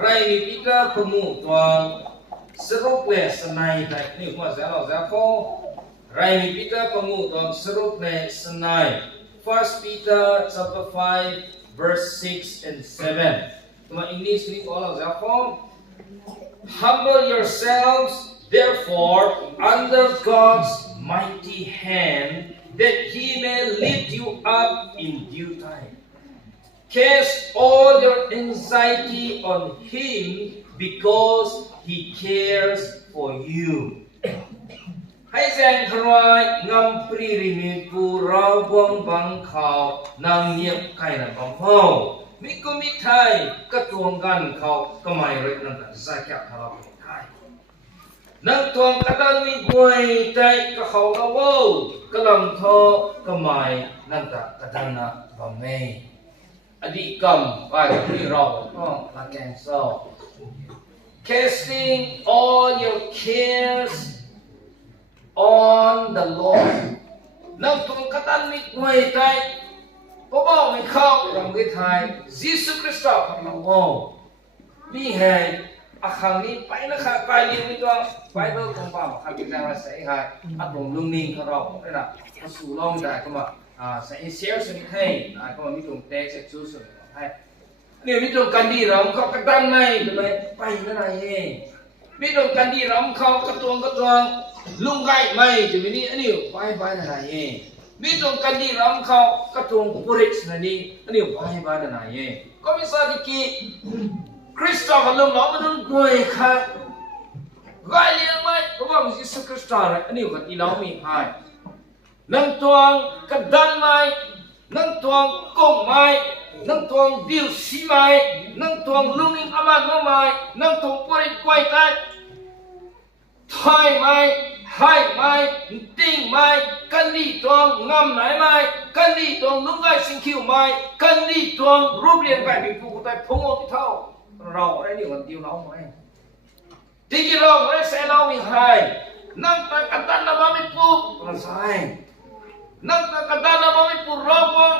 ไรมีพิจารณามูตัวสรุปเลสไนแต่นี่หัวเสียเราเสียโฟไรมีพิจารณามูตัวสรุปเลสไน First Peter chapter 5 verse 6 and 7ตัว English นี่หัวเราเสียโฟHumble yourselves therefore under God's mighty hand that He may lift you up in due time. Cast all your anxiety on Him because He cares for you. ให้แสงครายงำปรีริมีปูเราบวงบังเขานางเงียบไก่นันของเขามิกุมิไทยกระทรวงกันเขาก็ไม่เรื่องนั้นจะแก้ทะเลาะกันไทยนักทวงกระดันมีกวยใจก็เขาก็ว้าวกำลังทอก็ไม่นั่นแต่กระดันนะบ่ไม่อดีตกรรมไปที่เราต้องละแกงเศร้า Casting all your cares on the Lord นักทวงกระดันมีกวยใจก็บอกไม่เข้าเราไม่ทายยิสุคริสต์ของเราโอ้มีแห่งอาคารนี้ไปนะครับไปเรียนไม่ต้องไปเลิกของบ้านครับเป็นการใส่ให้อัตรงลุงนิ่งของเราได้ละก็สู่ลองได้ก็มาใส่เซลล์สิ่งให้ก็มามีตรงเต็กเซ็ตซูสิ่งให้เนี่ยมีตรงกันดีเราเขากระดันไม่ทำไมไปนั่นเองมีตรงกันดีเราเขากระตวงลุงไก่ไม่จะมีนี่อันนี้ไปนั่นเองมีตรงกันดีเราเขากระตวงปุริสนั่นนี่อันนี้ไปนั่นเองก็มีสาธิตคริสต์กับลุงเราไม่ต้องกลัวค่ะไงเลี้ยงไหมเพราะว่ามิสคริสต์อะไรอันนี้ก็ที่เรามีให้นั่งตวงกระดันไหมนั่งตวงกงไหมนั่งตวงดิวซีไหมนั่งตวงลุงนิ่งอามันไหมนั่งตวงปริกไว้ใจถอยไหมให้ไหมติ้งไหมกันดีตวงงำไหนไหมกันดีตวงลุงไงสิงคิวไหมกันดีตวงรูปเรียนแบบมีผู้แต่พงศ์เท่าเราได้เดี๋ยวมันดิ้วเราไหมที่เราไม่ใช่เราไม่ให้นั่งตะกันตันเราไม่พูดเราใช่นั่งตะกันตันเราไม่พูดเราบ้าง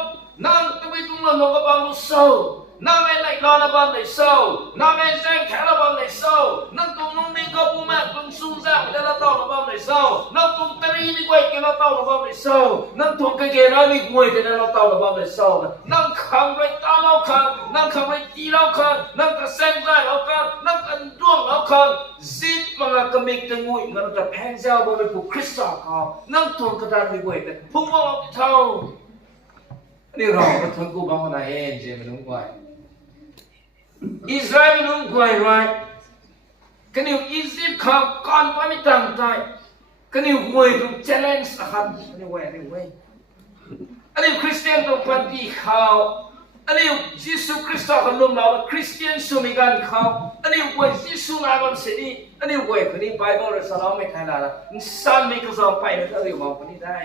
นั่งก็ไม่ต้องเราก็บ้างรู้สึกนั่งไม่ไหลเราเราบ้างได้โซ่นั่งไม่แซงแข็งเราบ้างได้โซ่นั่งตรงนู้นนี่ก็พูดมากตรงสูงแซงไม่ได้เราต้องเราบ้างได้โซ่นั่งตรงตรีนี่ก็ยังเราต้องเราบ้างได้โซ่นั่งตรงกางเกงเราไม่กลัวแต่เราต้องเราบ้างได้โซ่นั่งขังไว้ตาเราขังนั่งขังไว้ตีเราขังนั่งกระเซ็นได้เราขังนั่งกันด้วงเราขังซิดมันก็มีแต่งุยมันจะแพงเจ้าบ่ไปผูกคริสต์เขานั่งตรงกระดานไม่กลัวแต่พุ่งว่าเราเท่านี่เราก็ทนกูบ้างวันไหนเองเจมันนุ่งกวยอิสราเอลนุ่งกวยไรกันอยู่อียิปต์เขาก่อนไปไม่ตั้งใจกันอยู่กวยตรงเชลเลนส์อะครับอันนี้เว้ยอันนี้คริสเตียนตรงพันธีเขาอันนี้ยิสุคริสต์เขาลงเราคริสเตียนสุมิกันเขาอันนี้เว้ยยิสุนาบันเสดีอันนี้เว้ยคนนี้ไบเบิลเราสอนไม่ทันละสันไม่ก็สอนไปนะเรื่องมองคนนี้ได้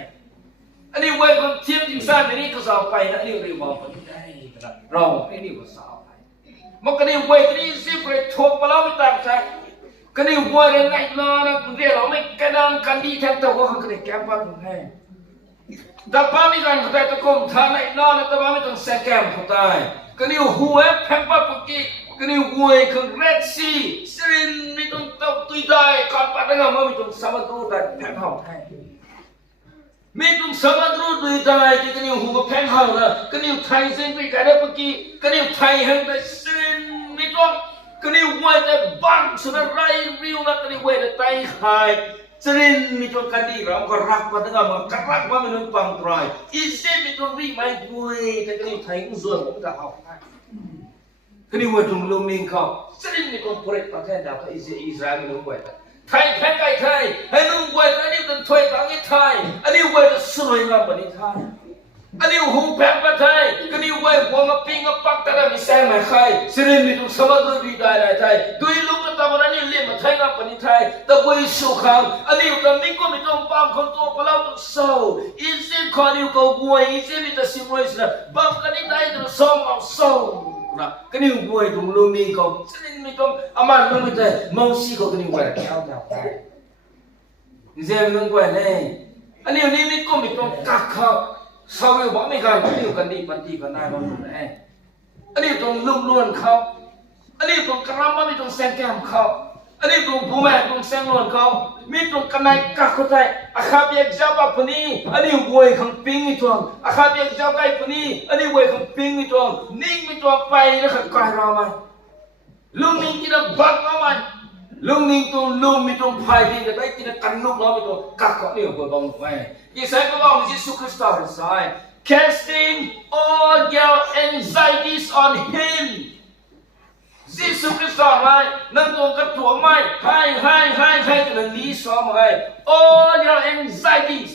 อันนี้เว้ยคนเทียมจริงสันนี่ก็สอนไปนะอันนี้เรื่องมองคนนี้ได้เราอันนี้ก็สอนมันก็นี่เว้ยก็นี่สิบเลยถูกมาแล้วไม่ต่างใจก็นี่เว้ยเรื่องไหนล้อนะเรื่องเราไม่กระดังกันดีแทบตัวเขาก็ได้แก้ปัญหาแต่ป้าไม่กันเขาได้ตะกงท่าไหนล้อนะแต่ป้าไม่ต้องแซงแก้มเขาได้ก็นี่หัวแพงป้าปุกกี้ก็นี่เว้ยคือเรดซีสินไม่ต้องตุยได้ก่อนปัดได้เราไม่ต้องสามารถรู้ได้แพงเขาได้ไม่ต้องสามารถรู้ได้ที่ก็นี่หัวแพงเขานะก็นี่ไทยสิ่งที่กันได้ปุกกี้ก็นี่ไทยแห่งได้สินไม่ต้องก็นี่เว้ยแต่บังสุดอะไรริ้วนะก็นี่เว้ยแต่ไตหายSering mitong kadi ram ko rak pa dengan ma karak ma minum pang try. Ise mitong ri mai bui ta kani thai ku zuan ko ta hau. Kani wa tung lung ning kau. Sering mitong poret pa kan da pa ise Israel minum bai ta. Thai phen kai thai. Hai lung bai ta ni tan thoi ta ngi thai. Ani bai ta soi ngam ba ni thai. Ani hu phen pa thai. Kani bai wa ma ping ma pak ta da mi sai mai khai. Sering mitong samadru di dai dai thai. Dui lung ta ma ni le ma thai ngam pa ni thai. Ta bui su khang.อันนี้ก็ไม่ก็ไม่ต้องฟังคนตัวก็เราต้องโซ่อีเส้นคอนิ้วก็บวยอีเส้นมีแต่สิ่งไรสินะบังกันนี่ได้แต่ส่งเอาโซ่นะก็นิ้วบวยตรงลูมีก็เส้นไม่ต้องอามันไม่ได้มองซีก็นิ้วบวยแก้วแก้วไปนี่เส้นไม่ต้องบวยเลยอันนี้ไม่ก็ไม่ต้องกักเขาสาวอยู่บ้านไม่กันนิ้วกันดีปันตีกันได้บ้างเลยอันนี้ต้องลุ่มล้วนเขาอันนี้ต้อง งกระมังมีตรงเส้นแก้มเขาอันนี้ตรงผู้แม่ตรงเส้นนวลเขามีตรงกันในกักเขาใจอาคาเบียกเจ้าแบบนี้อันนี้เวยของปิงมีตรงอาคาเบียกเจ้าไก่ปนี้อันนี้เวยของปิงมีตรงนิ่งมีตรงไปแล้วขัดกายเราไหมลุงนิ่งที่เราบังเราไหมลุงนิ่งตรงลุงมีตรงพายที่เราได้ที่เรากันนุกเรามีตรงกักเขาเนี่ยก็บังไปยิ่งใส่ก็บอกมิสุคริสต์เลยใส่ casting all your anxieties on him ยิสุคริสต์ไหมนั่งตรงกระตัวไหมให้จนนี้ซ้อมไหม all your anxieties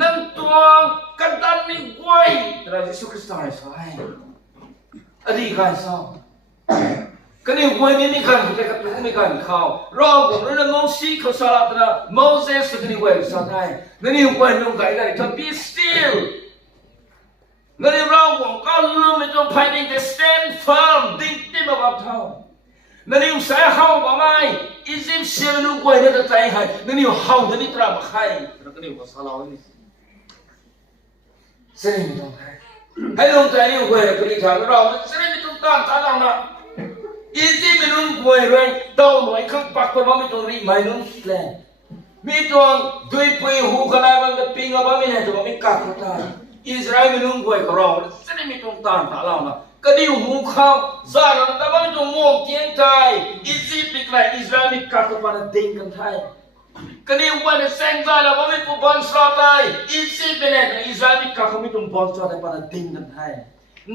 นั่งตรงกระดันไม่ไหวแต่ยิสุคริสต์เลยใช่อดีตการซ้อมก็นี่วันนี้มีการที่จะกระตุ้นมีการเข้ารอผมเรื่องโมซีเขาสลับนะโมเสสก็นี่วันสุดท้ายนี่วันนุ่งไก่ได้ถ้า be still นี่เราผมก็ลืมไม่ต้องภายในแต่ stand firm ดิ้งติ้มแบบเท่านี่สายเฮาบ่ไม่อิจิปเชียนนุ่งไก่ได้ใจให้นี่เฮาที่นี่ตราบใครแล้วก็นี่ก็สลาวนี่เส้นไม่ต้องให้ลงใจนี่ไก่ก็นี่ทางเราเส้นไม่ต้องตามทางเราอีจีไม่นุ่งกวยเลยดาวหน่วยข้างปากคนว่าไม่ต้องรีไม่นุ่งแรงมีตัวด้วยปุยหูขนาดมันจะปิงเอาไว้ไม่ได้ตัวไม่กัดเขาตายอิสราเอลไม่นุ่งกวยก็ร้องเส้นไม่ต้องตามทางเรานะก็ดิวหูเขาซาลันแต่ว่าไม่ต้องงงเกียงใจอีจีปิกเลยอิสราเอลไม่กัดเขาปานดิ้งกันไทยก็ดิววันเซงใจแล้วว่าไม่ปุ๊บบอลสลายอีจีเป็นไงอิสราเอลไม่กัดเขาไม่ต้องบอลสลายปานดิ้งกันไทย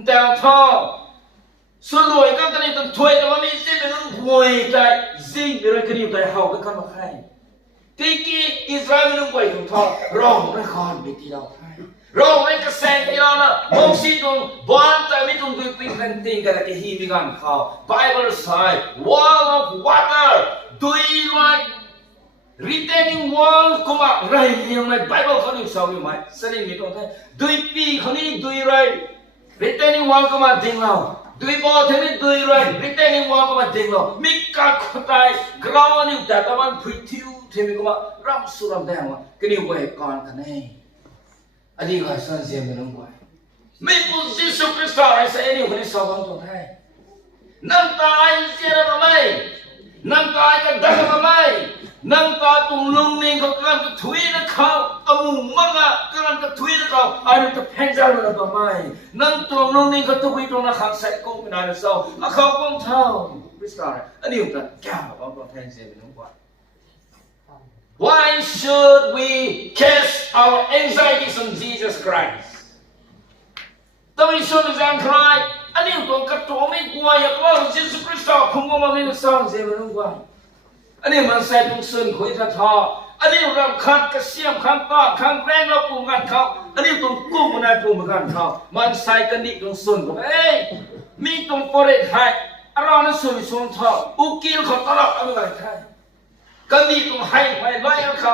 แต่ท่อส่วนรวยก็ตอนนี้ต้องช่วยแต่ว่าไม่ใช่เป็นรวยใจสิ่งที่เราคิดอยู่ใจเขาก็กันมาให้ที่กี้อิสราเอลไม่รวยของเขาร้องไม่คอนไปที่เราให้ร้องไม่กระแสที่เรานะมองสิตรงบ้านแต่ไม่ต้องดูปีกันติงกันแต่ที่มีกันเขา Bible side wall of water ด้วยไร retaining wall ก็มาไรยังไง Bible เขาอยู่สาวอยู่ไหมสนิทมีตรงไหนด้วยปีเขานี่ด้วยไร retaining wall ก็มาดึงเราด้วยบอลเทนนิสด้วยไรริเตนิวว่าก็มาดึงเรามิกัดขดายกราวนิวแต่ตะวันพิทิวเทมิก็มารำสุรำแดงว่าก็นิวไว้ก่อนกันเองอดีตก็สันเสียไม่ลงไว้ไม่พูดยิสุคริสต์อะไรสักนิวคนนี้สอนตรงให้น้ำตาเสียแล้วไหมน้ำตากันดังไหมน้ำตาตุงลุงนี่เขากำลังจะถุยนะเขาอามุมังอ่ะกำลังจะถุยนะเขาอันนี้จะแพงจังเลยนะไม่น้ำตุงลุงนี่เขาถุยตรงนั้นขังใส่กุ้งเป็นอะไรสักเขาคงเท่าไม่ใช่อันนี้มันแก่บางคนแทนเสียไปน้องกว่า Why should we cast our anxieties on Jesus Christ ต้องมีส่วนในการใครอันนี้ตัวกระตัวไม่กลัวอยากว่ายิสุคริสต์ผมก็มาไม่ได้สร้างเสียไปน้องกว่าอันนี้มันใส่ตรงส่วนคุยจะทออันนี้เราขัดกระเสียมขัดต้อนขัดแรงเราปูกันเขาอันนี้ตรงกุ้งมันได้ปูกันเขามันใส่กันดิตรงส่วนก็เอ้ยมีตรงโปรเรทไทยเรานั้นส่วนทออุกิลเขาตลอดอะไรไทยกันดิตรงให้ไปไล่เขา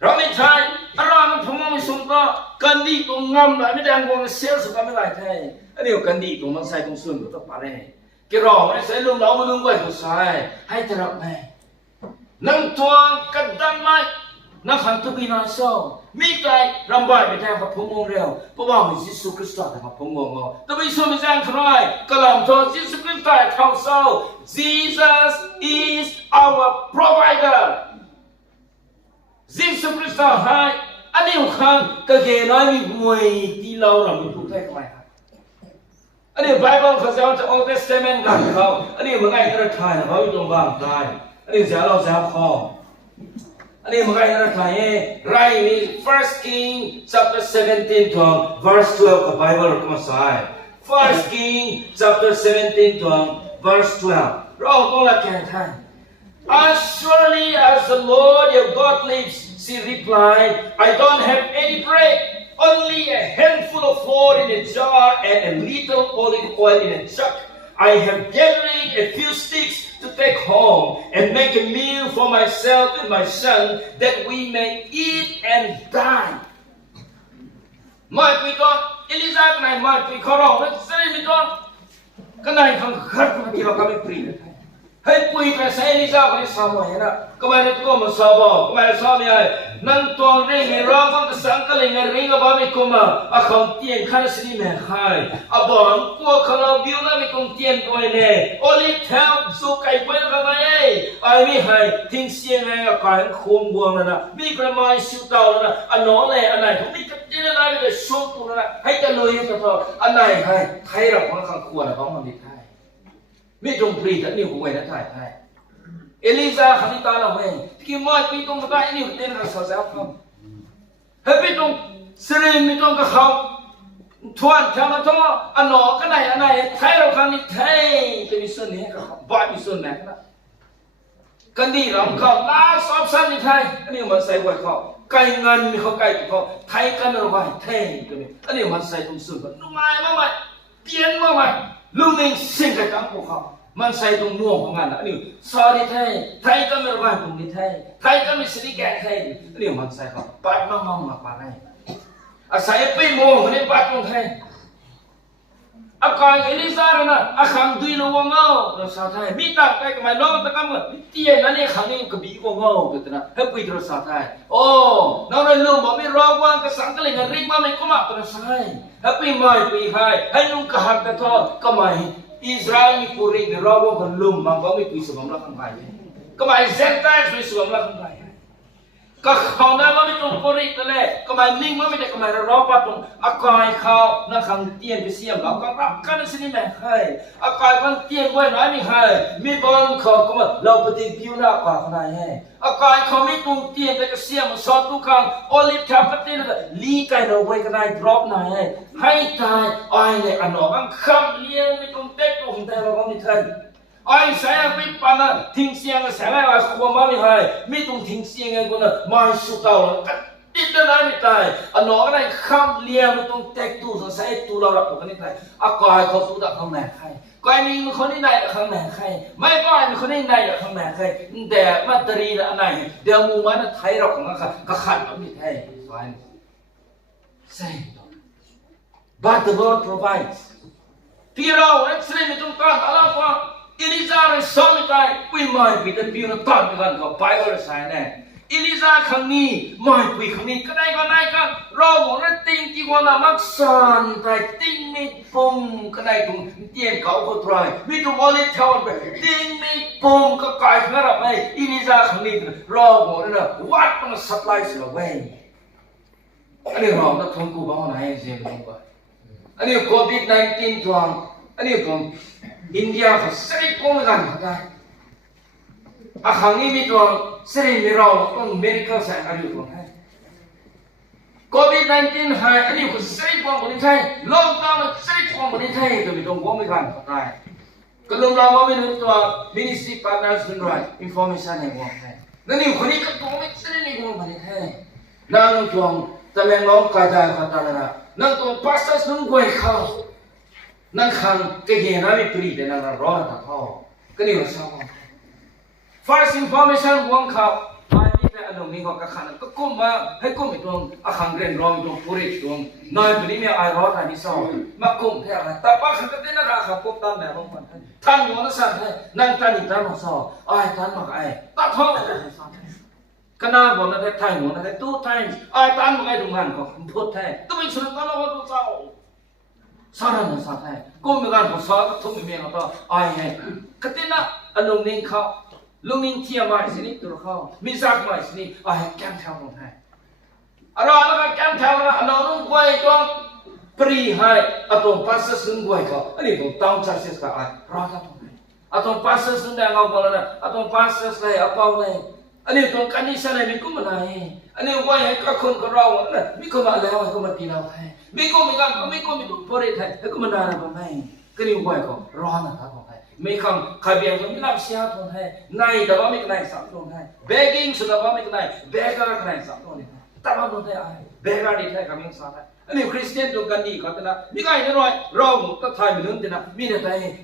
เราไม่ใช่เรานั้นผมไม่ส่งก็กันดิตรงงำเลยไม่ได้งงเสียสุดก็ไม่ไรไทยอันนี้กันดิตรงมันใส่ตรงส่วนก็ต้องไปเลยกี่รอบไม่ใส่ลุงเราไม่ลุงไว้ก็ใส่ให้ตลอดไหมนั่งตัวกันดันไหมนั่งขันตุบีนอยโซ่มีใจรำบากไม่ได้กับพงงเร็วเพราะว่ามียิสุคริสต์นะครับพงงงแต่ไม่ส่วนไม่แจ้งใครก็ลำตัวยิสุคริสต์เท่าโซ่ Jesus is our provider ยิสุคริสต์ให้อันนี้ขันก็เกี่ยน้อยมีมวยที่เราไม่พูดได้ไหมอันนี้ไบเบิลเขาจะเอาจาก Old Testament กันเขาอันนี้มันง่ายกระทายเขาอยู่ตรงบางตายอันนี้จะเราจะคออันนี้มันง่ายกระทายไรมี First King chapter 17 to verse 12 กับ Bible ก็มาใส่ First King chapter 17 to verse 12เราต้องละแก่ท่าน As surely as the Lord your God lives, she replied, I don't have any bread.Only a handful of flour in a jar and a little olive oil in a jug. I have gathered a few sticks to take home and make a meal for myself and my son that we may eat and die. ไม่ปีก่อนเอลิซาก็ไหนไม่ปีขอร้องไม่ใช่ปีก่อนก็ไหนคำขัดคนที่เราก็ไม่ปรีเลย ให้ปุยแต่ใส่ลิซ่าคนที่สามวันนะก็ไม่ได้ก็มาสอบก็ไม่ได้สอบเลยนั่นตัวเรื่องราวของสังกัดเรื่องเรื่องบ้าไม่ก็มาอาคำเตียนข้าศึกนี่แม่ให้อาบอนตัวข้าเราบิวน่าไม่คงเตียนตัวเนี่ยโอลิเทลสุกัยไปแล้วกันไหมไอ้ไม่ให้ทิ้งเสียงไงกับการคุมบวงนะมีประมาณสิบตัวนะอันน้องเลยอันไหนผมไม่กับเจนอะไรเลยช่วงตัวนะให้จะลุยกันต่ออันไหนให้ไทยเราของข้างขวดของมันดีไทยไม่ตรงปรีแต่นี่หัวนะไทยเอลิซาขันตาละเว้ยที่มาไปตรงกระต่ายนี่เต้นกันสาวๆครับเฮ้ยไปตรงเสรีไม่ตรงกับเขาทวนแถวนั้นทั้งอันหนอกันไหนอันไหนไทยเราขันนี่ไทยจะมีส่วนนี้ครับบ้านมีส่วนไหนนะกันดีเราเขาลาสอบสั้นในไทยอันนี้มันใส่ไว้เขาไก่เงินเขาไก่เขาไทยกันเราไว้ไทยตัวนี้อันนี้มันใส่ตรงส่วนมันนุ่มไหมมาเปลี่ยนมาลูกนิ่งสิ่งกระจังพวกเขามันใส่ตรงน่วงของมันอันนี้ซอดีไทยไทยก็ไม่รู้ว่าตรงนี้ไทยไทยก็ไม่สิริแก่ไทยอันนี้มันใส่เขาปัดมองมาปาได้อาศัยปีโมงคนนี้ปัดตรงไทยอาการเอลิซาร์นะอาคำดุยโลวงเงาเราสาวไทยมีต่างกันกับไม่ล้อตะกัมเตี้ยนั่นเองครั้งนี้ก็บีวงเงาตัวนั้นให้คุยตัวสาวไทยโอ้น้องเรนลูบอกไม่รอว่างก็สังกัดเลยกันริกมาไม่ก็มาตัวสาวให้ปีใหม่ปีให้นุ่งกระหัตกระทอก็ไม่อิสราเอลมีปุริในรอบว่าคนลุ่มมันก็ไม่ปีสมรภูมิไปก็ไม่เซนต์ได้ปีสมรภูมิไปก็เขาเนี่ยมันไม่ตรงปุริตัวเลยก็ไม่นิ่งมันไม่ได้ก็ไม่รอปัดตรงอากาศเขานั่งขังเตียนไปเสียมเราก็รับกันสิ่งนี้ไม่ให้อากาศมันเตียนไว้ไหนไม่ให้มีบอลเขาก็มาเราปฏิบิวหน้ากว่าขนาดให้อากาศเขาไม่ตรงเตียนแต่ก็เสียมสอดทุกครั้งโอลิฟทับปฏิเลยลีกันเราไว้ก็ได้ดรอปไหนให้ตายไอ้เนี่ยอันนั้นก็คำเลี้ยงไม่ตรงเต็กตรงแต่เราก็ไม่ทันไอ้สายไปปันนะทิ้งเสียงสายอะไรขวบมาไม่ให้ไม่ต้องทิ้งเสียงไงกูนะมาสุดเอาละติดได้ไม่ตายอันนั้นก็ได้คำเลี้ยงไม่ต้องเต็กตู้สายตู้เราละพวกนี้ตายอากาศเขาตู้ดักข้างในใครก็ไอ้นี่มันคนที่ไหนข้างในใครไม่ก็ไอ้คนที่ไหนข้างในใครแต่มาตรีละอะไรเดี๋ยวมูมันไทยเราของมันก็ขัดมันไม่ไทยใช่ but the Lord provides ที่เราเอ็กซ์เรย์ไม่ต้องการอะไรก็อิลิซาเรสมิตายวิมายปิดปีนตันกันก็ไปก็ใส่แน่อิลิซาครั้งนี้ไม่ปีครั้งนี้ก็ได้ก็ได้ก็เราบอกว่าติ้งที่ว่ามักสันแต่ติ้งไม่ปุ่มก็ได้ตรงเตียนเขาก็ตรายมีตรงอลิทาวน์ไปติ้งไม่ปุ่มก็กลายเป็นอะไรไม่อิลิซาครั้งนี้เราบอกว่านะวัดมันสัปไลส์เราไว้อันนี้เราต้องทนกูบ้างไหนเสียงกูบ้างอันนี้โควิด-19 ตัวอันนี้ผมอินเดียเขาใส่กงกันได้อาครั้งนี้มีตัวเสรีมีเราต้อง medical ใส่กันอยู่ตรงนั้นโควิด-19 หายอันนี้เขาใส่กงบนไทยลงตามใส่กงบนไทยก็มีตรงกงไม่กันได้ก็ลงเราไม่รู้ตัว Ministry Partners in Right Information ในวงไทยนั่นนี่คนนี้ก็ตรงไม่ใช่ในวงบนไทยนั่งตรงแต่แม่น้องกระจายกระจายนะนั่งตรง pastors นุ่งกวยเขานั่งขังก็เห็นอะไรปรีดนั่งรอตะเขาก็นี่เราสาว first information วงเขาไอ้นี่แต่อันนู้นนี่ก็กระขันก็กุ้มมาให้กุ้มอีกตรงอาคารเรียนรองตรงปุริตรงนายปรีเนี่ยไอ้รอท่านที่สองมากุ้มแท้อะไรแต่ป้าขันก็เต้นนะครับปุ๊บตามแบบของมันท่านหัวนักสั่นให้นั่งท่านอีกท่านมาสอบไอ้ท่านมาไอ้ตัดท้องก็น่าบอกนะไทยหัวนะไทยตู้ไทยไอ้ท่านมาไอ้ตรงนั้นก็พูดไทยต้องไปสุดตลอดตัวเจ้า사람은 사태 꿈이가 무서워 통미면 또 아예 그때나 롱닝 카 롱닝 티야 마이스니 들어가 미삭 마이스니 아예 깜짝을 해 알아가 깜짝을 하나는 거에 또 프리하이 아또 파스 쓴 거에 또 아니 또 다운 차스가 아 라다 아또 파스 쓴 데가 뭐라나 아또 파스 쓰에 아빠네 아니 또 간이산에 믿고만 해 아니 와야 까콘 거라고 믿고 말래요 이거 맞기나 해 믿고 미간 믿고 믿고 버리 돼 그거 만나는 거 해. 그리고 뭐야 로하나 다 해. 메강 가비에서 밀랍시아 돈 해. 나이다 밤에 그날 쌈돈 해. 베깅 수다 밤에 그날 베가가 그날 쌈돈 해. 따라도 돼. 베가리 돼 가면 사. 아니 크리스티안 도 간디 같나. 미가 이제 로무 또 타임 는데나 미네 다이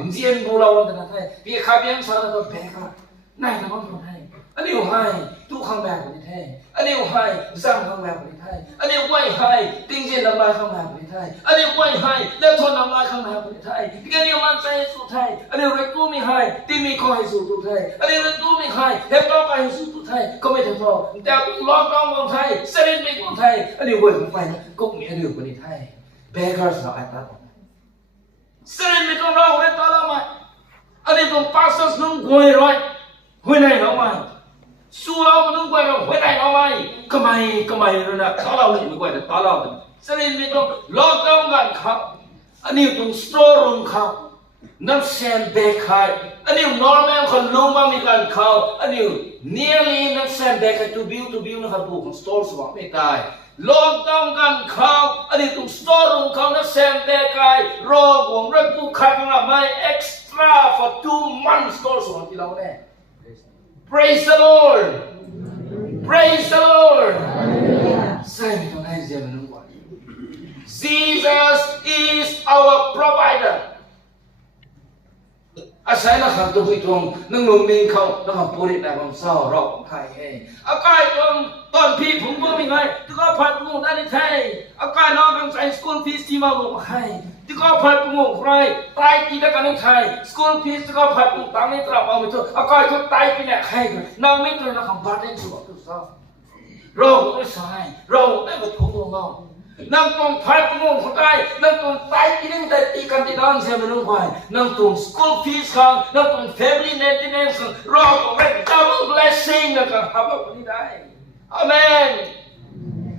인지엔 몰라온데나 해. 비 가비엔 사다도 베가 나이다 밤에 돈 해. อันนี้ให้ตู้ข้างแม่คนนี้แท้อันนี้ให้สร้างข้างแม่คนนี้แท้อันนี้ไว้ให้ติ้งเจนน้ำลายข้างแม่คนนี้แท้อันนี้ไว้ให้เลือดทนน้ำลายข้างแม่คนนี้แท้อันนี้มันใจสุดท้ายอันนี้เรื่องตู้ไม่ให้ที่มีคอยสู่ตัวไทยอันนี้เรื่องตู้ไม่ให้เห็นต้องไปสู่ตัวไทยก็ไม่ถึงพอแต่ตู้ร้องต้องมองไทยเสด็จไม่มองไทยอันนี้เว้ยของไปนะก็มีอันนี้คนนี้ไทยเบเกอร์สาวไอ้ตาบอกเสด็จไม่ต้องร้องเรื่องตาเราไหมอันนี้ต้องพาสต์นุ่งกุยร้อยหุยไหนเราไหมสู้เรามันนุ่งกุยเราหุยไหนเราไหมก็ไม่รู้นะตาเราไม่กุยแต่ตาเราเสด็จไม่ต้องล็อกดาวน์กันครับอันนี้ต้องสโตร์รูมครับนั่นเซนเบคไฮอันนี้ normal คนลงมามีการเข้าอันนี้ nearly นั่นเซนเบคไฮ to build นะครับบุกของ store สว่างไม่ได้ล็อกดาวน์กันเข้าอันนี้ต้อง store room เขานั่นเซนเบคไฮรอวงรักผู้ขัดมาไม่ extra for 2 months store สว่างที่เราเนี่ย praise the Lord praise the Lord ใช่ไม่ต้องให้เสียมันนุ่งกว่า Jesus is our providerอาศัยนักขังตัวพิจงนั่งลงนิ่งเขาแล้วเขาพูดในความเศร้ารอบของไทยเองอากาศตอนพี่ผมก็ไม่ไงที่ก็พัดงูได้ในไทยอากาศน้องกำลังใส่สกูลฟีสที่มาลงให้ที่ก็พัดงูใครตายที่ได้กันในไทยสกูลฟีสที่ก็พัดงูตั้งในตราบเอาไม่ถูกอากาศทุกตายที่ไหนใครกันนางไม่ตัวนักขังพัดในสุวรรณทุกซ้ำเราไม่ใช่เราได้มาถูกตัวเรานั่งตรงพัดงูคนตายนั่งตรงตายที่นี่ได้ตีกันที่ด้านเสียไม่รู้ไปนั่งตรงสกูลฟีสเขานั่งตรง family maintenance เราต้องได้ double blessing นะครับทำแบบนี้ได้อาเมน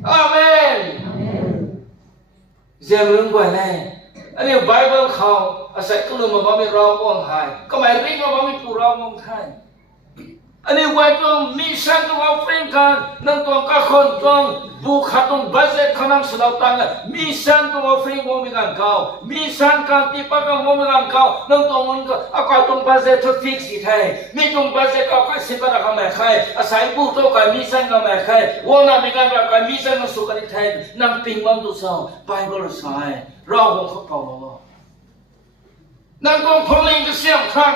อาเมนเสียไม่รู้ไปแน่อันนี้ไบเบิลเขาอาศัยก็รู้มาว่ามีเราบ้างไทยก็ไม่รู้ว่ามีผู้เราบ้างไทยอันนี้ไว้ตรงมิชชั่นตรงอัฟริกานั่งตรงกับคนตรงบุคคลตรงบัสเซตขนาดสุดาวตั้งมิชชั่นตรงอัฟริกามีการเขามิชชั่นการที่ปากกันมีการเขานั่งตรงมันก็อากาศตรงบัสเซตทุกฟิกซ์ที่ไทยมีตรงบัสเซตเขาก็สิบประการไม่ใช่อาศัยบุคคลกับมิชชั่นก็ไม่ใช่วันนั้นมีการกับมิชชั่นก็สุขที่ไทยนั่งพิงบังตุสาวไบเบิลสายเราคงเขาเก่าแล้วนั่งตรงพลิงก็เสียงข้าง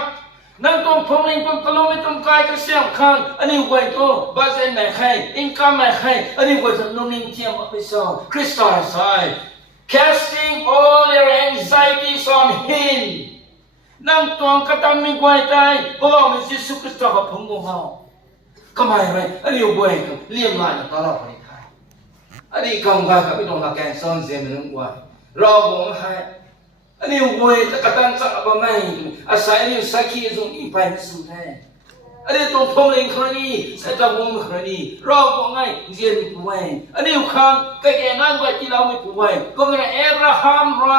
นั่งตรงพงลิงตรงตะลุไม่ตรงกายก็เสียงข้างอันนี้ไว้ตัวบาเซนไม่ให้อินคัมไม่ให้อันนี้ไว้ตัวนุ่งนิ่งเทียมไปสอนคริสต์ใส่ casting all your anxieties on him นั่งตรงกระตันมีไว้ใจเพราะว่ามันยิสุคริสต์กับพงของเราก็ไม่ไรอันนี้ไว้ตัวเลี้ยงลายตลอดไปไทยอันนี้กำกับไม่ต้องนักแกงซ้อนเสียมันไว้เราบอกให้อันนี้เว้ยตะกัตันสักประมาณอาศัยนี่สักขี้ตรงอีไปสุดแท้อันนี้ตรงพงเลงคนนี้สัจวงศ์คนนี้เราบอกไงเรียนผู้ไว้อันนี้ข้างก็แก่นั่งไว้ที่เราไม่ผู้ไว้ก็ไม่ได้เอบราฮัมไร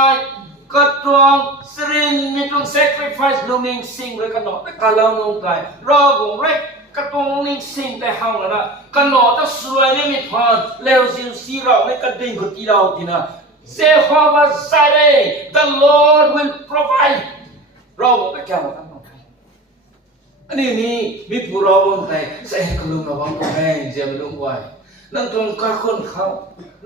ก็ตรงสรินมีตรง sacrifice ลงนิ่งสิ่งเลยกันหนอแต่การเราลงไปเราบอกไรก็ตรงนิ่งสิ่งแต่ห้องแล้วนะกันหนอถ้าสวยไม่มีพอแล้วสิ่งเราไม่กระดิ่งกับที่เราที่นะ Jehovah Jireh, the Lord will provide. เราบอกแก้วกันต้องใครอันนี้มีผู้เราบ้างใครใส่กลุ่มเราบ้างใครเจ้าไม่รู้ไว้นั่งตรงกับคนเขา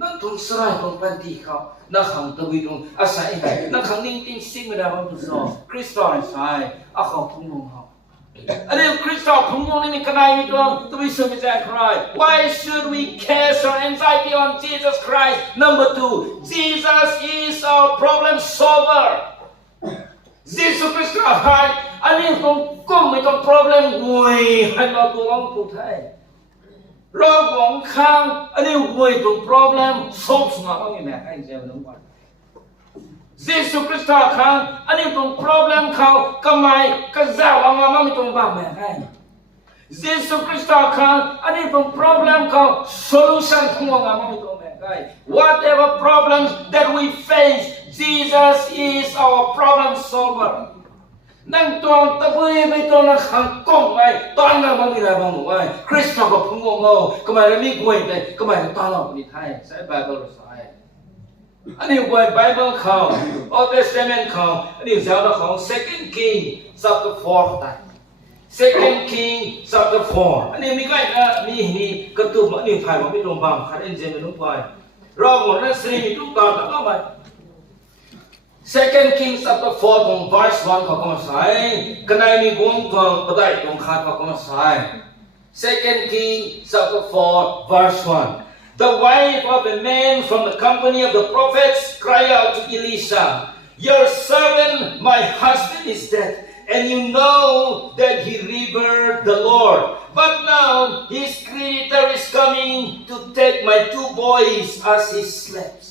นั่งตรงสลายตรงปันที่เขานั่งขังตัววิตรงอาศัยไหนนั่งขังนิ่งติ้งสิ่งไม่ได้บ้างทุกส่วนคริสต์ใช่อาเขาทุ่งลงเขาอันนี้คริสต์ทุ่งลงนี่มีกันไหนมีตรงตัววิสุทธิใจใคร Why should we cast our anxiety on Jesus Christ? Number 2, Jesus is our problem solver. Jesus Christ ให้อันนี้ต้องก้มไม่ต้อง problem เว้ยให้เราตัวร้องตัวไทยเราหวังข้างอันนี้เว้ยต้อง problem ส่งสงฆ์ไม่แม่ให้เจ้าหนุ่มวันJesus Christ ข้างอันนี้ต้อง problem เขาก็ไม่ก็เจ้าว่าไม่ต้องบ้าแม่ให้Jesus Christ ข้างอันนี้ต้อง problem เขา solution ของว่าไม่ต้องแม่ให้ whatever problems that we face Jesus is our problem solver นั่งตรงตะเวยไม่ตรงนั่งขังก้มไปตอนนั้นมันมีอะไรบ้างหนูไอ้คริสต์กับพุ่งงงก็ไม่ได้มีกวยแต่ก็ไม่ได้ตอนเราคนไทยใช้ไบเบิลใช้อันนี้กวยไบเบิลเขา Old Testament เขาอันนี้เจ้าของ Second King chapter 4 แต่ Second King chapter 4 อันนี้มีใกล้มีกระตุ้มอันนี้ถ่ายมาไม่ลงบ้างคันเอ็นเจไม่ลงไปรอหมดแล้วสิทุกตอนตั้งไปSecond Kings chapter 4 ตรง verse 1เขาก็มาใส่กันในมีกวงก็ได้ตรงขาดเขาก็มาใส่ 2 Kings chapter 4 verse 1. The wife of a man from the company of the prophets cried out to Elisha, "Your servant, my husband, is dead, and you know that he revered the Lord. But now his creditor is coming to take my 2 boys as his slaves."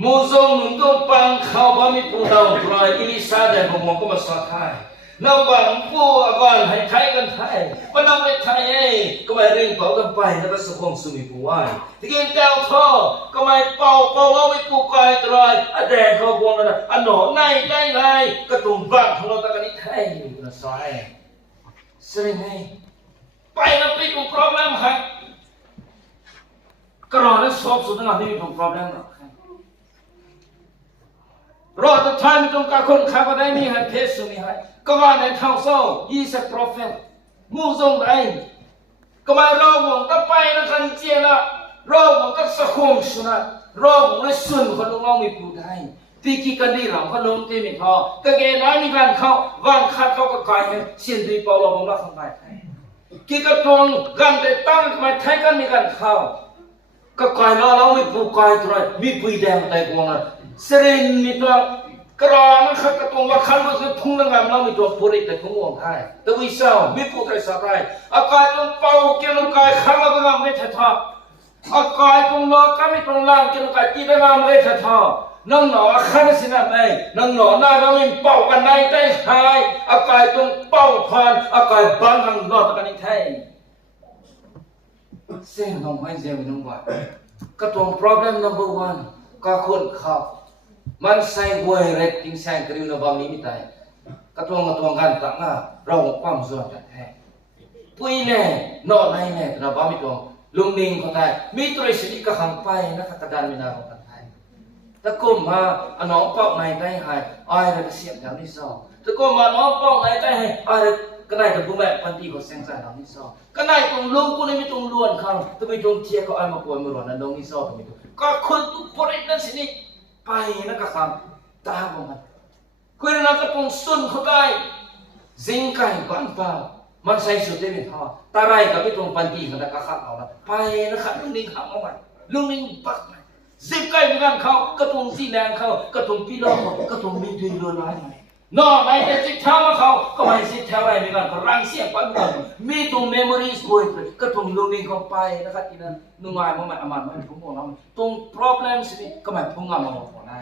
Muzong nung pang kawami po daw try Elisha dahil mo ko masakay. Now bang po aban hay thai kan thai panang ai thai ai ko mai ring pau kan pai na ka sukong sumi puai tigin tao tho ko mai pau pau ai pu kai trai a de ko bong na ano nai dai ngai ka tum bang thlo ta kan ni thai na sai sering ai pai na pi ku problem hai karona solve su na ni problem naรอดทางตรงกับคนข้าก็ได้มีหันเพศสุนิหันก็ว่าในทางโซ่20 prophet มูทรงไอ้ก็มาเราหวังก็ไปนะคันเจียนะเราหวังก็สะคงสุนัขเราหวังในส่วนคนลงมีผู้ใดที่กิกันดีหลังคนลงที่มีทอก็เกณฑ์นั้นมีการเข้าวันคัดเขาก็กลายเป็นเสียนดีเปล่าเราบังคับคนไปกิกตรงกันแต่ตั้งมาไทยกันมีการเข้าก็กลายเรามีผู้กลายตัวมีผู้แดงแต่กวงนะเสร็จมีตัวกรอนขัดกระตุ้งว่าขันว่าจะพุ่งงามเรามีตัวปุริแต่พุ่งวงไทยแต่วิสาวมีผู้ใจสักไรอากาศต้องเป่าเกี่ยวกับกายขันว่าก็งามไม่ทัดทออากาศต้องรอก็ไม่ต้องล่างเกี่ยวกับกายจีได้งามไม่ทัดทอน้องหนอขันสินะไม่น้องหนอหน้าเราไม่เป่ากันในได้หายอากาศต้องเป่าผ่านอากาศบางหังรอดกันในไทยเส้นของไม่เสียไม่ต้องว่ากระตุ้ง problem number 1ก็คนเข้ามันใส่บวยเร็ดทิ้งแสงกระดิ่งนบามีมิตายกระทวงกันต่างเราความส่วนกันแท้ปุ้ยแน่นอนให้แน่นบามีตัวลุงนิ่งคนไทยมีตัวสิริกระหังไปนะครับกระดานมีนาของกันไทยตะกุมมาน้องเป้าในได้หายอ้อยระเสียบแถวนี้ซอตะกุมมาน้องเป้าในได้หายอ้อยก็ได้กับผู้แม่พันธีของแสงสายแถวนี้ซอก็ได้ตรงลุงกูนี่มีตรงล้วนเขาตัวมีตรงเทียเขาอ้อยมาปวยมือหลอนนั่นตรงนี้ซอตัวมีตัวก็คนทุกคนนั่นสินี่ไปนักขับตาของมันคุณนักตรงสุนเขาได้จิงไก่ก่อนเปล่ามันใส่สุดได้เป็นท่อตาไรกับไม่ตรงปันตีของนักขับเอาละไปนะครับลุงนิ่งขับเอาไว้ลุงนิ่งปักไปจิงไก่เหมือนกันเขากระตรงสีแดงเขากระตรงพี่น้องกระตรงมีด้วยล้วนร้ายไหมนอกไปแต่จิตเท้าเขาก็ไม่จิตเท้าอะไรเหมือนกันเขารังเสียงไปเหมือนกันมีตรงเมมโมรีสบวยกระตรงลุงนิ่งเขาไปนะครับที่นั่นนุ่งไงมันไม่อามันไม่พุ่งของเราตรง problem สิก็ไม่พุ่งงานมาหมดได้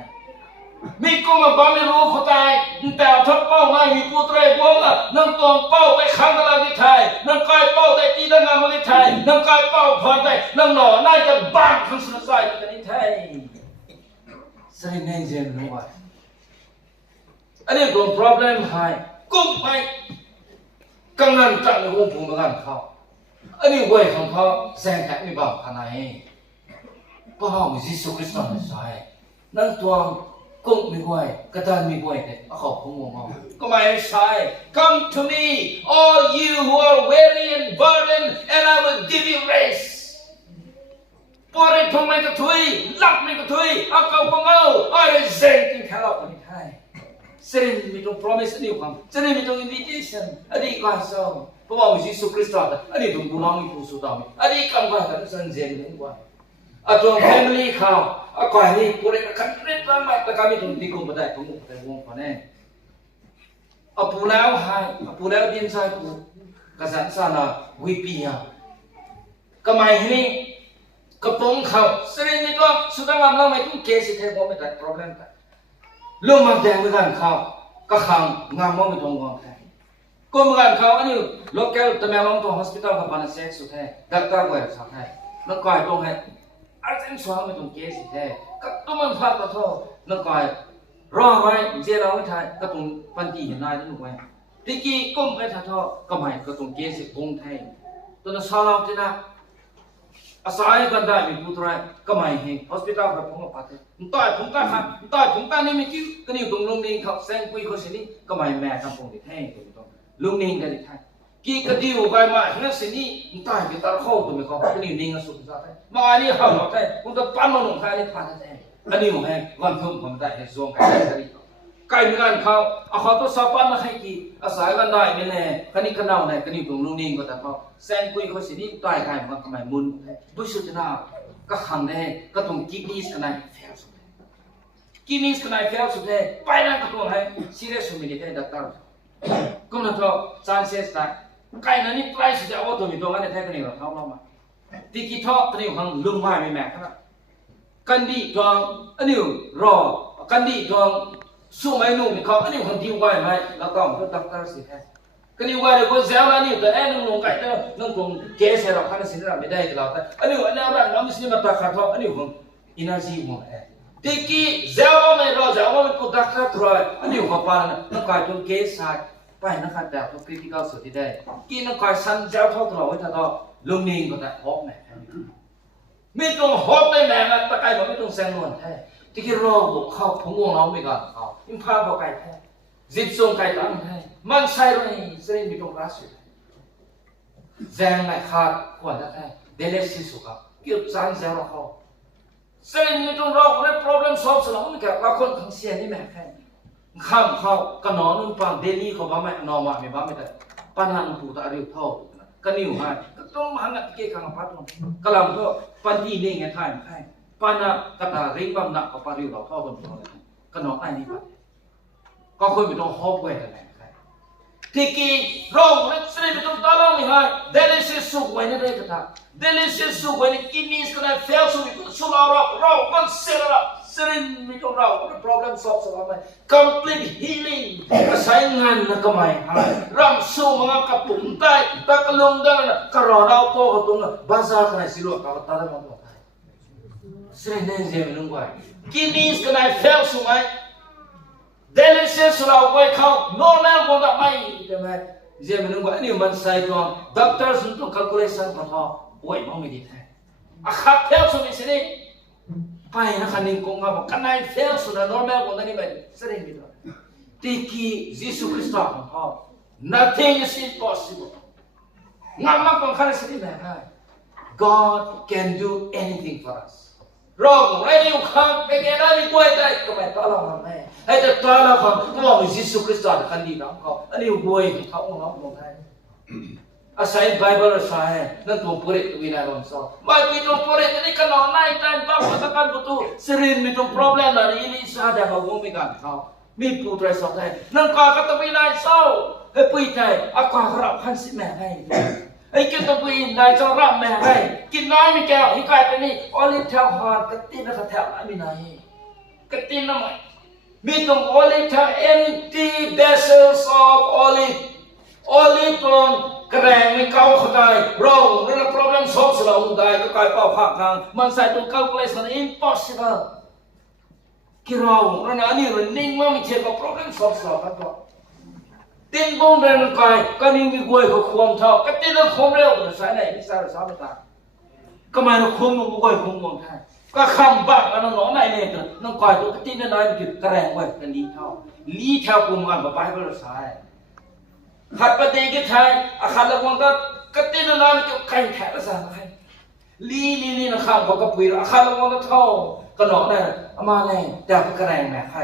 มีก็มาบ้าไม่รู้เขาตายแต่ถ้าเป้าไม่มีผู้ตรายบ้องอ่ะนั่งตรงเป้าไปข้างตลาดที่ไทยนั่งกายเป้าแต่ตีดังงานมาที่ไทยนั่งกายเป้าผ่านไปนั่งหน่อน่าจะบ้านทั้งสุดสายกันที่ไทยใส่แน่เจนรู้ว่าอันนี้ตัว problem หายกุ้งไปกังนันจังในวงภูมิงานเขาอันนี้เว้ยของเขาแสงแข็งมีบางขนาดนี้พระองค์ยิสุคริสต์ไม่ใช่นั่นตัวกุ้งมีเว้ยกระดานมีเว้ยแต่เขาคงงงก็ไม่ใช่ Come to me all you who are weary and burdened and I will give you rest ปวดทงไม่กระทุยหลับไม่กระทุยเอาเกาบังเอาอะไรเซ็งกินข้าวคนไทยเส้นมีตรง promise นี่ความเส้นมีตรง invitation อันนี้ก็สอนเพราะว่ามิจิสุคริสต์อันนี้ตรงบุญน้องมีผู้สุดท้ายอันนี้คำว่าการสังเกตหนึ่งว่าตรง family เขาก็อันนี้พูดกันขั้นเร็วมากแต่การมีตรงที่กุมไม่ได้ผมแต่วงคนนี้ปูแล้วให้ปูแล้วดินใส่ปูกษัตริย์สานาวิปียก็ไม่เห็นก็ปงเขาเส้นนี้ก็สุดท้ายเราไม่ต้องเคสที่ผมไม่ได้ problem ลุงมันแดงเหมือนกันเขาก็ขังงามมองไม่ตรงกันแท้ก็เหมือนกันเขาอันนี้ local แต่แม่ลงตัว hospital กับปานเซ็กสุดแท้ดักตาร์ก็อยากสักแท้นั่นก็ไอ้ตรงให้อาจารย์สอนไม่ตรงเคสแท้ก็ต้องมันพลาดตัวท่อนั่นก็ไอ้รอไว้เจ้าเราไม่ทันก็ตรงปันจีเห็นนายนั่นไว้ที่กี้ก้มไปท่าท่อก็ไม่ก็ตรงเคสคงแท้ตัวนั้นสอนเราที่นั่นอาศัยกันได้มีผู้ตรายก็ไม่เห็น hospital กับผมก็ปัดเลยต่อยผมก็หักต่อยผมก็นี่ไม่คิดก็นี่ตรงลุงนิ่งเขาแซงคุยเขาสินี่ก็ไม่แม่ทำผมได้แท้ตัวลุงนิ่งได้แท้กี่ก็ดีอยู่ไปมาเรื่องสินี่ต่อยไปตาเข้าตัวไม่เขาก็นี่นิ่งก็สุดยอดแท้มาอันนี้เขาหมดแท้ผมจะปั้นมาหนุ่มไทยนี่พาแท้อันนี้ผมให้วันทุ่มผมได้เห็นซวงกันได้ก็ ใกล้งานเขาเอาเขาตัวสอบปั้นมาให้กี่อาศัยกันได้ไม่แน่คันนี้ขนาวไหนคันนี้ตรงลุงนิ่งก็แต่เขาแซงคุยเขาสินี่ตายใครมันทำไมมุนบุษจุนาก็ขังแน่ก็ตรงกินนิสกันไหนแฟลสุดกินนิสกันไหนแฟลสุดเลยไปนั่นก็ตัวให้ซีเรียสสุดไม่ได้ดักตาก็นั่นก็ซานเซสได้ใครนั่นนี่ไปสุดจะเอาตัวมีตัวกันในแท้กันนี่เราเขาเรามาที่กี่ท่อตัวนี้ของลุงไม้ไม่แม็กนะกันดีทองอันนี้รอกันดีทองสู้ไม่นุ่มเขาอันนี้ของดีไว้ไหมเราต้องก็ดักตาสิแท้กันดีไว้เดี๋ยวก็เซลล์นี่แต่เอ็นนุ่งไก่เจ้านุ่งตรงเกสเราขันสินเราไม่ได้ตลอดแต่อันนี้อันนั้นเราไม่ใช่มาตักขาดทองอันนี้ของอินาซีมัวเอที่กี่เซลล์ไม่รอเซลล์ไม่พูดดักขาดทองอันนี้ของปานนั่งไก่ตรงเกสไปนะครับแต่ต้องคริติคอลสุดที่ได้กินนั่งไก่สันเซลล์ทอดตลอดไว้ถ้าต่อลุงนิ่งก็ได้ฮอกแม่ไม่ต้องฮอกได้แม่นะตะไคร้บอกไม่ต้องแซงนวลแท้ที่คิดรอบุกเข้าผมงงเราไม่ก่อนเขายิ่งพาบอกไก่แท้จิตทรงไก่ตั้งแท้มันใส่เลยเส้นไม่ต้องรักสุดแซงไม่ขาดขวดแท้เดลสิสุขเกี่ยวจานแซงเราเขาเส้นไม่ต้องรอเรื่อง problem solve สลับไม่แก่ว่าคนทั้งเสียนี่แม่แท้ข้ามเขาก็นอนนุ่งฟังเดลี่เขาบ้าไม่นอนมาไม่บ้าไม่ได้ปัญหาถูกตาเรียวเท่าก็นิ่วหายก็ต้องมาหาที่เกี่ยวกับพัดลมก็ลำก็ปันที่นี่ไงท่านใครปันน่ะกระตาเร่งบังหนักกับปาริวเราเข้ากันตัวเลยก็น้องไอ้นี่ไปก็คุยไปตรงฮอบเวทอะไรใครที่กี่ร้องเล็กสิไปตรงตาลองไม่หายเดลิเซียสุกไว้ในเรื่องกระตาเดลิเซียสุกไว้ในกินนี่สกัดเฟลสุกสุราเรามันเสียละสิริไม่ต้องเรา problem solve สลาย complete healing ก็ใช้งานนักไม่หายรำสู้มังกับปุ่มใต้ตะกลงดังนั้นก็รอเราโตกับตรงนั้นบาซาขนาดสิลูกกับตาได้มาตัวสิริเนี่ยเจมันงไว้กินนี่สกัดเฟลสุกไหม delicious เราไว้เขา normal ก็ได้ไหมใช่ไหมเจมันงไว้นี่มันใส่ตัว doctor สุดทุก calculation ก็พอไว้มั่งไม่ดีแท้อ่ะครับเฟลสุกไม่สิริไปนะคันนี้คงว่ากันไหนเฟลสุดนะ normal คนนั้นไม่เสด็จไม่ได้ที่กี่ยิสุคริสต์ของเขา nothing is impossible งานมากกว่าคันนี้เสด็จไม่ได้ God can do anything for us ร้องไรอยู่ข้างไปแก่ได้ไม่กลัวใจก็ไม่ต้อนรับมันแม่ให้แต่ต้อนรับเขาก็บอกยิสุคริสต์คันนี้น้องเขาอันนี้ป่วยเขาของน้องลงให้อาศัยไบเบิลใช้นั่นตัวปุริตวินารงสอบไม่มีตัวปุริตนี่ขนมนายแต่บ้างมาตะกันประตูสิรินมีตัว problem อะไรนี่สาเดาเขาไม่มีการเขามีผู้ตรวจสอบได้นั่งกอดก็ต้องมีนายเศร้าให้ปุยใจอากาศรับพันสิแม่ให้ไอ้กินต้องปุยนายจะรับแม่ให้กินน้อยไม่แก้วที่กลายเป็นนี่ออลิฟแถวหอดกระตินแล้วก็แถวอะไรไม่นายกระตินน้ำมันมีตัวออลิฟแถว empty vessels of olive ตรงกระแดงไม่เข้าเข้าใจเราเรื่อง problem solve สลายได้ก็กลายเป้าภาคทางมันใส่ตรง calculation impossible ที่เราเรื่องนี้เรื่องนิ่งว่าไม่เชื่อกับ problem solve สลายกันติ้งบงเรื่องกายก็นิ่งมีกล้วยกับความเท่าก็ติ้งแล้วความเร็วแต่ใช้ไหนไม่ทราบสาไม่ต่างก็มาเราความมันกล้วยความมองไทยก็คำบ้างแล้วน้องไหนเนี่ยน้องกายตัวก็ติ้งน้อยมันคือกระแดงไว้กันลีเท่ากุมกันแบบไปก็ใช้ขัดประเดี๋ยวไทยอาคารละวันก็ตีนนานก็ใครแถละสั่งใครลีนะข้ามเขาก็ปุยอาคารละวันก็เท่าก็หนอกนั่นมาไงแต่ก็กระแรงแม่ใคร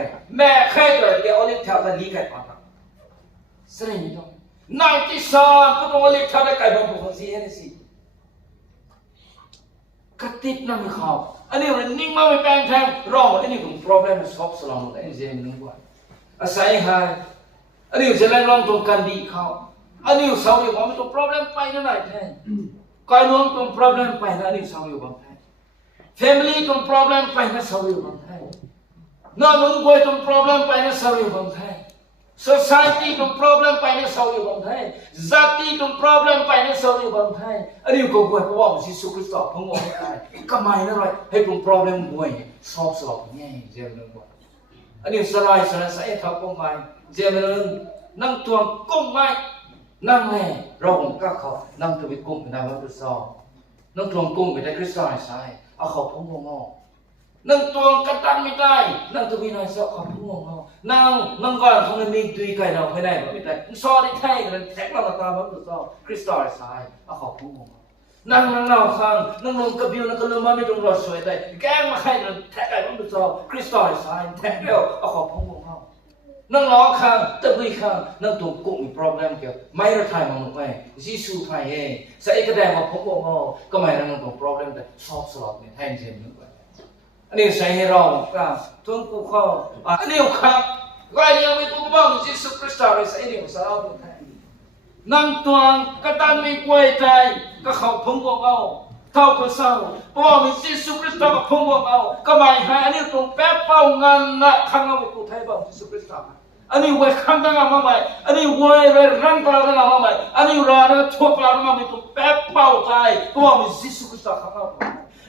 เกิดเกี่ยวอลิฟแถวนั้นลีไก่ปอนด์เสร็จนี่ต้องนายที่สามก็ต้องอลิฟแถวนั้นไก่บางบุคคลสิเห็นสิกติดนั่นเขาอันนี้มันนิ่งมากไม่แปลงแทงรออันนี้ผม problem solve สลองอันนี้เจมันนึกว่าอาศัยหายอันนี้จะเล่นร้องตรงกันดีเขาอันนี้สาวอยู่บ้างไม่ต้อง problem ไปนั่นไหนแทนการน้องต้อง problem ไปนั่นนี่สาวอยู่บ้างแทน family ต้อง problem ไปนั่นสาวอยู่บ้างแทนน้องมึงป่วยต้อง problem ไปนั่นสาวอยู่บ้างแทน society ต้อง problem ไปนั่นสาวอยู่บ้างแทน zati ต้อง problem ไปนั่นสาวอยู่บ้างแทนอันนี้ก็ป่วยเพราะว่ายิสุคริสต์พงศ์ไม่ได้ก็ไม่นั่นเลยให้ต้อง problem ป่วย solve ง่ายเจ้าหนึ่งว่าอันนี้สลายสายเขาก็ไม่เจ้ามันนั่งตัวก้มไม้นั่งแน่เราผมก็เขานั่งตัวไปก้มไปได้วันตุสอบนั่งตัวก้มไปได้คริสต์ใส่เอาเขาพุ่งงอนั่งตัวกระตันไม่ได้นั่งตัววินัยสอบเขาพุ่งงอนั่งก่อนเขาไม่มีตุยไก่เราไม่ได้ไม่ได้ซอได้แท้กันแท็กเราตามวันตุสอบคริสต์ใส่เอาเขาพุ่งงอนั่งเราข้างนั่งลงกระบิวนั่งก็เลยมาไม่ต้องรอสวยได้แกงมาให้เราแท็กไก่วันตุสอบคริสต์ใส่แท็กเดียวเอาเขาพุ่งงอ นั่งล้อข้างตะกุยข้างนั่งตัวกุ้งมี problem เกี่ยวไม่ระทายมันไม่ยิสูไทยเองใส่กระแดงมาพบว่าก็ไม่นั่งตัว problem แต่ชอบสลับเนี่ยแทนเช่นนี้ไปอันนี้ใส่ให้เรากล้าทุนกูเข้าอันนี้ครับก็อันนี้ไม่กูบ้างยิสูคริสต์เลยใส่เนี่ยสลับตัวไทยนั่งตัวกระตันไม่กวยใจก็เขาพงบอกเอาเท่ากับเศร้าเพราะว่ามียิสูคริสต์กับพงบอกเอาก็ไม่ให้อันนี้ตรงแป๊บเป้างานนะข้างเอาไปกูไทยบ้างยิสูคริสต์อันนี้เวขันตั้งมาใหม่อันนี้เวรันปลาตั้งมาใหม่อันนี้รอนะทั่วปลาตั้งมาไม่ตรงแป๊บเป้าใจเพราะว่ามียิสูคริสต์ข้างเอา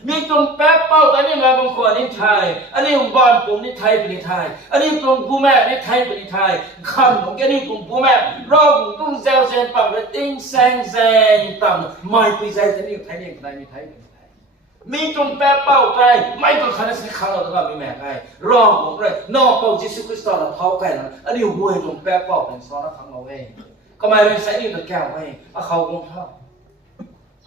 มีตรงแป๊บเป้าแต่นี่มาบางคนนี่ไทยอันนี้บ้านผมนี่ไทยเป็นไทยอันนี้ตรงผู้แม่นี่ไทยเป็นไทยขันของแกนี่ตรงผู้แม่เราต้องเซลเซนปังเลยติ้งแซงแซงต่ำไม่ไปใจแต่นี่ไทยนี่ไทยมีไทยเป็นมีตรงแป๊บเป้าใจไม่ต้องขนาดสิข้างเราต้องมีแม่ไงรอผมเลยนอกเป้ายิสูคริสต์เราเท้าไก่นะอันนี้เว้ยตรงแป๊บเป้าเป็นซอสข้างเราเองก็ไม่เป็นใส่นี่ตะแก้วเองเอาเขาลงเท้า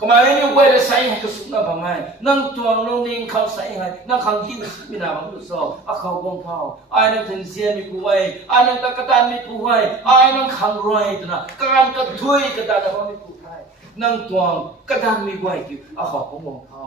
ก็ไม่เป็นเว้ยเลยใส่ให้กระสุนน่ะประมาณนั่งตัวลงนิ่งเขาใส่ให้นั่งข้างที่มีน้ำมันดูสอบเอาเขาลงเท้าไอ้นั่งถึงเสียมีผู้ไว้ไอ้นั่งตะกะตันมีผู้ไว้ไอ้นั่งข้างรวยตัวน่ะการกระทุยกระดานเรามีผู้ไทยนั่งตัวกระดานมีไว้กี่เอาเขาลงเท้า